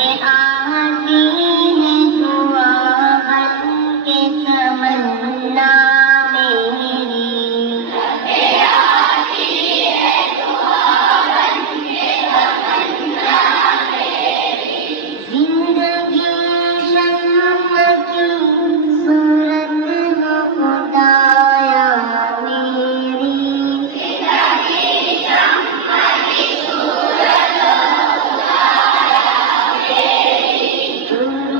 آتی ہے دعا بن کے تمنا میری، زندگی شمع کی صورت ہو خدایا میری، تم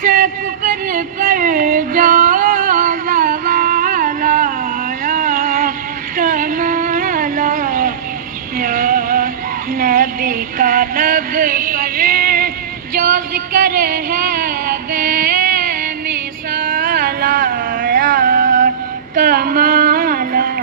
سے کفر پر جو زوال آیا کمال آیا نبی کا لب پر جو ذکر ہے بے مثال آیا کمال آیا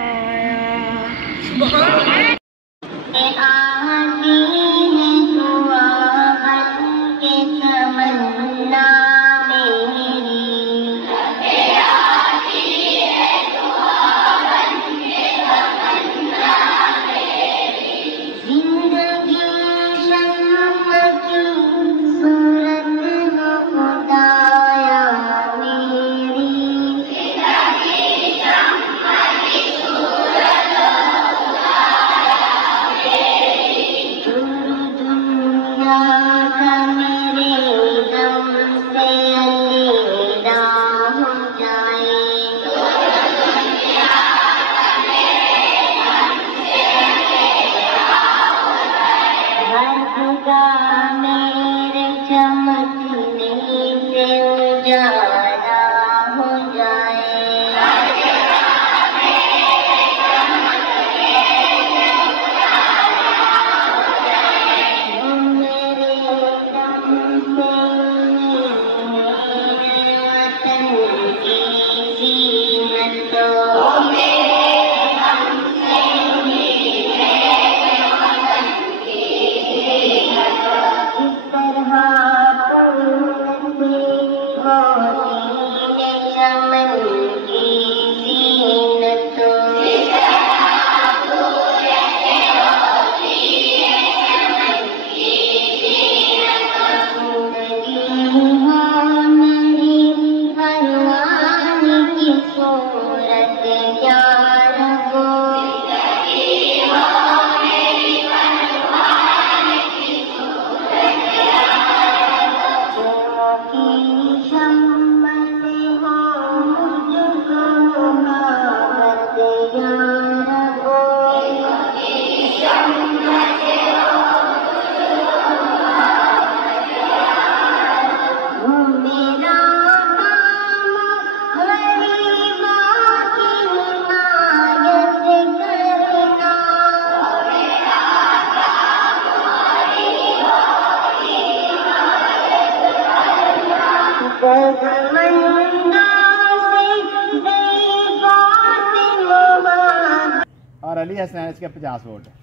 اور علی حسنین اس کے 50 ووٹ ہیں.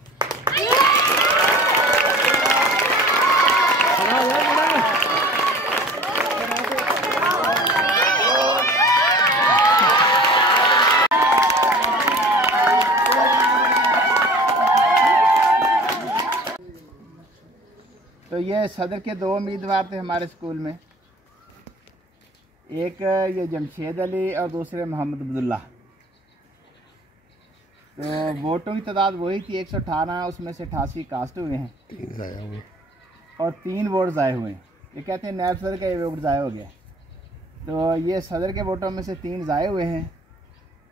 تو یہ صدر کے 2 امیدوار تھے ہمارے اسکول میں، ایک یہ جمشید علی اور دوسرے محمد عبداللہ. تو ووٹوں کی تعداد وہی تھی 118، اس میں سے 88 کاسٹ ہوئے ہیں اور 3 ووٹ ضائع ہوئے ہیں. یہ کہتے ہیں نائب صدر کا یہ ووٹ ضائع ہو گیا. تو یہ صدر کے ووٹوں میں سے 3 ضائع ہوئے ہیں.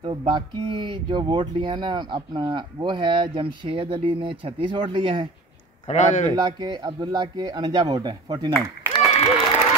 تو باقی جو ووٹ لیے ہیں نا اپنا وہ ہے جمشید علی نے 36 ووٹ لیے ہیں، عبداللہ کے 49 ووٹ ہیں 49.